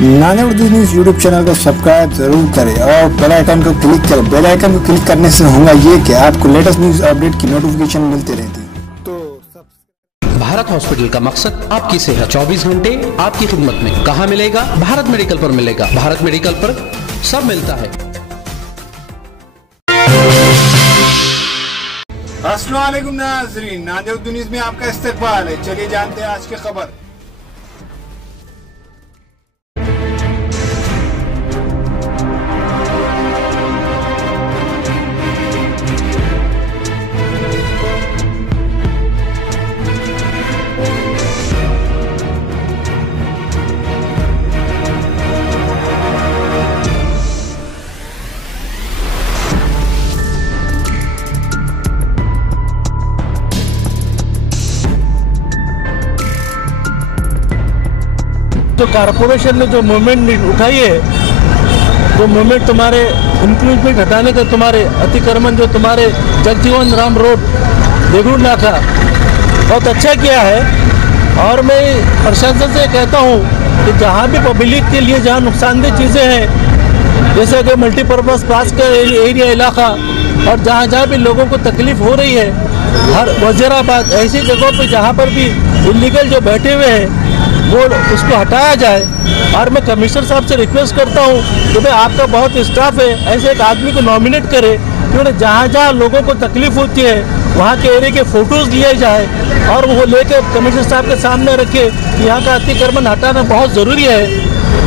नाने Urdu news YouTube channel को subscribe जरूर करें और बेल आइकन को क्लिक करें। बेल आइकन को क्लिक करने से होगा ये कि आपको लेटेस्ट न्यूज़ अपडेट की नोटिफिकेशन मिलती रहती है। तो भारत हॉस्पिटल का मकसद आपकी सेहत 24 घंटे आपकी खिदमत में। कहाँ मिलेगा? भारत मेडिकल पर मिलेगा। भारत मेडिकल पर सब मिलता है। अस्सलाम वालेकुम नाज़रीन, नाने उर्दू न्यूज़ में आपका इस्तकबाल है। चलिए जानते हैं आज की खबर। जो कारपोरेशन ने जो मूवमेंट उठाई है, जो मूवमेंट तुम्हारे इंक्लूजमेंट हटाने का, तुम्हारे अतिक्रमण जो तुम्हारे जगजीवन राम रोड देगलू नाका बहुत अच्छा किया है। और मैं प्रशासन से कहता हूँ कि जहाँ भी पब्लिक के लिए जहाँ नुकसानदेह चीज़ें हैं, जैसे कि मल्टीपर्पज़ पास का एरिया इलाका और जहाँ जहाँ भी लोगों को तकलीफ़ हो रही है, हर वजीराबाद ऐसी जगहों पर जहाँ पर भी इलीगल जो बैठे हुए हैं वो उसको हटाया जाए। और मैं कमिश्नर साहब से रिक्वेस्ट करता हूँ कि भाई आपका बहुत स्टाफ है, ऐसे एक आदमी को नॉमिनेट करे क्योंकि जहाँ जहाँ लोगों को तकलीफ होती है वहाँ के एरिया के फ़ोटोज़ लिए जाए और वो लेके कमिश्नर साहब के सामने रखे कि यहाँ का अतिक्रमण हटाना बहुत ज़रूरी है।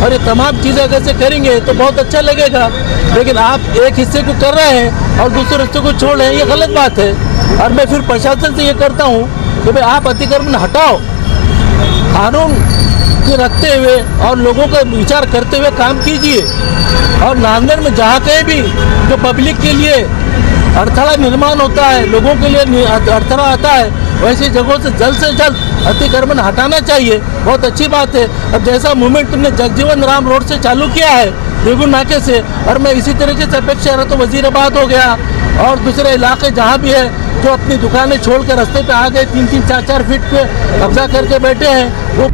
और ये तमाम चीज़ें अगर से करेंगे तो बहुत अच्छा लगेगा, लेकिन आप एक हिस्से को कर रहे हैं और दूसरे हिस्से को छोड़ रहे हैं, ये गलत बात है। और मैं फिर प्रशासन से ये करता हूँ कि भाई आप अतिक्रमण हटाओ, कानून के रखते हुए और लोगों का विचार करते हुए काम कीजिए। और नांदेड़ में जहाँ कहीं भी जो पब्लिक के लिए अड़थड़ा निर्माण होता है, लोगों के लिए अड़थड़ा आता है, वैसी जगहों से जल्द अतिक्रमण हटाना चाहिए। बहुत अच्छी बात है। अब जैसा मूवमेंट तुमने जगजीवन राम रोड से चालू किया है देगलू नाके से, और मैं इसी तरीके से अपेक्षा रहा तो वजीराबाद हो गया और दूसरे इलाके जहाँ भी है जो अपनी दुकानें छोड़ कर रास्ते पे आ गए, 3-3, 4-4 फीट पे कब्जा करके बैठे हैं, वो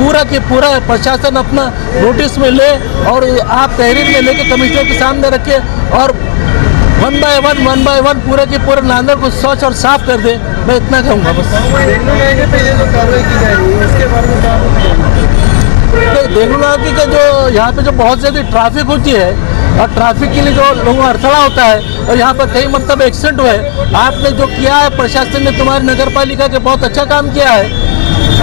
पूरा के पूरा प्रशासन अपना नोटिस में ले और आप तहरीर में लेके कमिश्नर के सामने रखे और वन बाय वन पूरे के पूरे नांदेड़ को स्वच्छ और साफ कर दे। मैं इतना कहूँगा बस। देगलू नाके का जो यहाँ पे जो बहुत ज़्यादा ट्रैफिक होती है और ट्रैफिक के लिए जो लोगों को अड़थड़ा होता है और यहाँ पर कई मतलब एक्सीडेंट हुए, आपने जो किया है प्रशासन ने, तुम्हारी नगर पालिका के बहुत अच्छा काम किया है।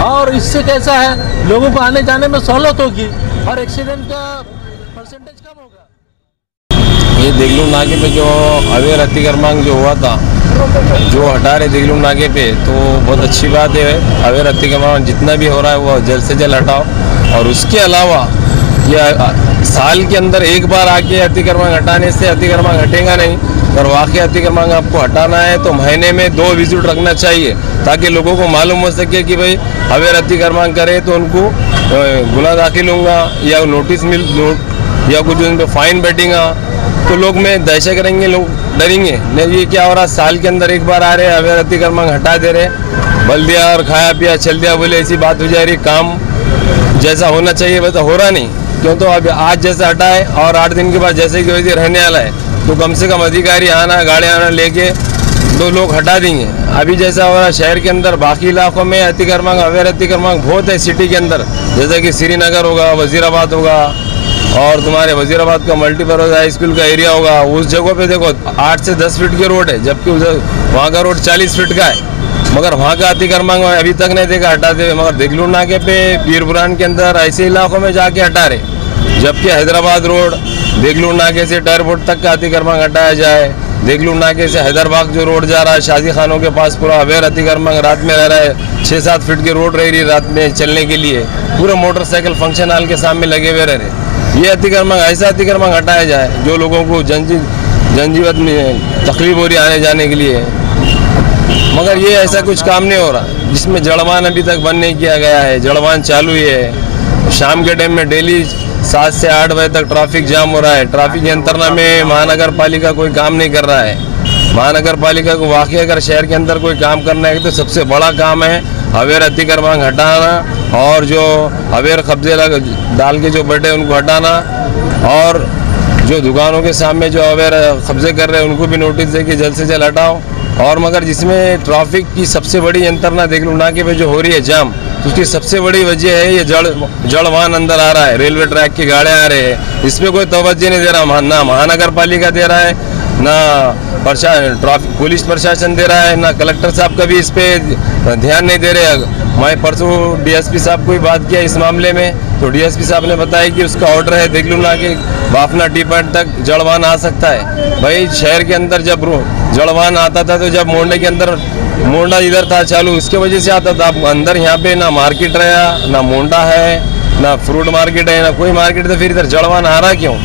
और इससे कैसा है, लोगों को आने जाने में सहूलत होगी और एक्सीडेंट का परसेंटेज कम होगा। ये देगलू नाके पे जो अवैध अतिक्रमण जो हुआ था, जो हटा रहे देगलू नाके पे, तो बहुत अच्छी बात है। अवैध अतिक्रमण जितना भी हो रहा है वो जल्द से जल्द हटाओ। और उसके अलावा यह साल के अंदर एक बार आके अतिक्रमण हटाने से अतिक्रमण हटेगा नहीं। और वाकई अतिक्रमण आपको हटाना है तो महीने में 2 विजिट रखना चाहिए ताकि लोगों को मालूम हो सके कि भाई अवैध अतिक्रमण करे तो उनको गुनाह दाखिल होगा या नोटिस या कुछ उन पर फाइन बैठेगा, तो लोग में दहशत करेंगे, लोग डरेंगे। नहीं, ये क्या हो रहा, साल के अंदर एक बार आ रहे अवैध अतिक्रमण हटा दे रहे, बल दिया और खाया पिया चल दिया बोले ऐसी बात हो जा रही। काम जैसा होना चाहिए वैसा हो रहा नहीं, क्यों तो अब आज जैसा हटाए और 8 दिन के बाद जैसे कि वैसे रहने वाला है, तो कम से कम अधिकारी आना, गाड़ी आना लेके 2 लोग हटा देंगे। अभी जैसा हो रहा शहर के अंदर, बाकी इलाकों में अतिक्रमण अवैध अतिक्रमण बहुत है सिटी के अंदर, जैसे कि श्रीनगर होगा, वजीराबाद होगा और तुम्हारे वजीराबाद का मल्टीपर्पज़ हाई स्कूल का एरिया होगा। उस जगह पे देखो 8 से 10 फीट के रोड है, जबकि वहाँ का रोड 40 फीट का है, मगर वहाँ का अतिक्रमण अभी तक नहीं देखा हटाते हुए। मगर देगलू नाके पे पीरपुरान के अंदर ऐसे इलाकों में जाके हटा रहे, जबकि हैदराबाद रोड देगलू नाके से एयरपोर्ट तक का अतिक्रमण हटाया जाए। देगलू नाके से हैदराबाद जो रोड जा रहा है शादी खानों के पास, पूरा अवैध अतिक्रमण रात में रह रहा है। 6-7 फीट की रोड रह रही रात में चलने के लिए, पूरे मोटरसाइकिल फंक्शन हॉल के सामने लगे हुए रह रहे। ये अतिक्रमण, ऐसा अतिक्रमण हटाया जाए जो लोगों को जनजीवन में तकलीफ हो रही आने जाने के लिए, मगर ये ऐसा कुछ काम नहीं हो रहा जिसमें जड़वान अभी तक बंद नहीं किया गया है। जड़वान चालू ही है। शाम के टाइम में डेली 7 से 8 बजे तक ट्रैफिक जाम हो रहा है। ट्रैफिक यंत्रणा में महानगर पालिका कोई काम नहीं कर रहा है। महानगर पालिका को वाकई अगर शहर के अंदर कोई काम करना है तो सबसे बड़ा काम है अवैध अतिक्रमण हटाना और जो अवैध कब्जे डाल के जो बैठे उनको हटाना, और जो दुकानों के सामने जो अवैध कब्जे कर रहे हैं उनको भी नोटिस दे के जल्द से जल्द हटाओ। और मगर जिसमें ट्रैफिक की सबसे बड़ी यंत्रणा देख लो नाके पे जो हो रही है जाम, तो उसकी सबसे बड़ी वजह है ये जड़वान अंदर आ रहा है। रेलवे ट्रैक की गाड़ियाँ आ रहे हैं, इसमें कोई तवज्जो नहीं दे रहा, ना महानगर पालिका दे रहा है, ना ट्रैफिक पुलिस प्रशासन दे रहा है, ना कलेक्टर साहब कभी इस पे ध्यान नहीं दे रहे। मैं परसों डीएसपी साहब को भी बात किया इस मामले में, तो डीएसपी साहब ने बताया कि उसका ऑर्डर है देख लूँ ना कि बाफना टी पॉइंट तक जड़वान आ सकता है। भाई शहर के अंदर जब जड़वान आता था तो जब मोंडे के अंदर मोंडा इधर था चालू, उसके वजह से आता था। अंदर यहाँ पे ना मार्केट रहा, ना मोंडा है, ना फ्रूट मार्केट है, ना कोई मार्केट, तो फिर इधर जड़वान आ रहा क्यों?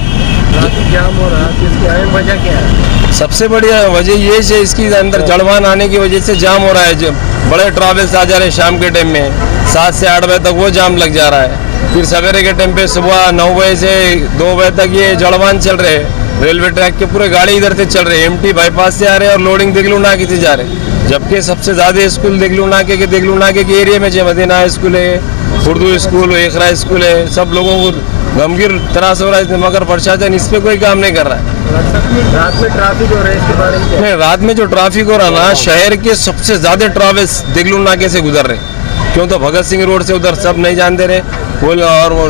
जाम हो रहा है, इसकी अहम वजह क्या है? सबसे बड़ी वजह ये है इसकी अंदर जड़वान आने की वजह से जाम हो रहा है। जो बड़े ट्रैवल्स आ जा रहे हैं शाम के टाइम में 7 से 8 बजे तक वो जाम लग जा रहा है। फिर सवेरे के टाइम पे सुबह 9 बजे से 2 बजे तक ये जड़वान चल रहे हैं। रेलवे ट्रैक के पूरे गाड़ी इधर से चल रहे हैं, एमटी बाईपास से आ रहे हैं और लोडिंग देख लू नाके से जा रहे हैं। जबकि सबसे ज़्यादा स्कूल देख लू नाके के एरिया में जो मदीना स्कूल है, उर्दू स्कूल, एकरा स्कूल है, सब लोगों को गंभीर त्रास हो रहा है, मगर प्रशासन इस पे कोई काम नहीं कर रहा है। रात में ट्रैफिक हो रहा है, इसके बारे में नहीं, रात में जो ट्रैफिक हो रहा ना, शहर के सबसे ज्यादा ट्रैवल्स देगलू नाके से गुजर रहे, क्यों तो भगत सिंह रोड से उधर सब नहीं जानते रहे और वो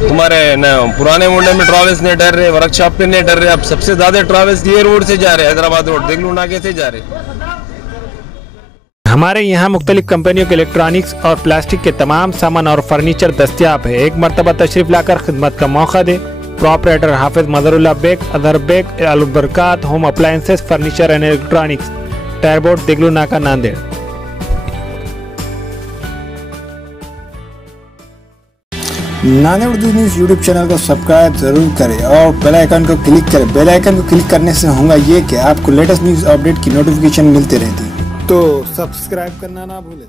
तुम्हारे पुराने मुंडे में ट्रैवल्स नहीं डर रहे, वर्कशॉप पे नहीं डर रहे। अब सबसे ज्यादा ट्रैवल्स ये रोड से जा रहे, हैदराबाद रोड देगलू नाके से जा रहे। हमारे यहाँ मुख्तलिफ कंपनियों के इलेक्ट्रॉनिक्स और प्लास्टिक के तमाम सामान और फर्नीचर दस्तियाब है। एक मरतबा तशरीफ लाकर खिदमत का मौका दे। प्रोपराइटर हाफिज मदरुल्लाह बेग, अदर Baig, Albarkat home appliances, furniture and electronics, टायरबोर्ड, Deglur Naka, Nanded. Nanded Urdu news YouTube channel को सब्सक्राइब जरूर करें और बेल आइकन को क्लिक करें। बेल आइकन को क्लिक करने से होगा ये कि आपको लेटेस्ट न्यूज़ अपडेट की नोटिफिकेशन मिलती रहती, तो सब्सक्राइब करना ना भूलें।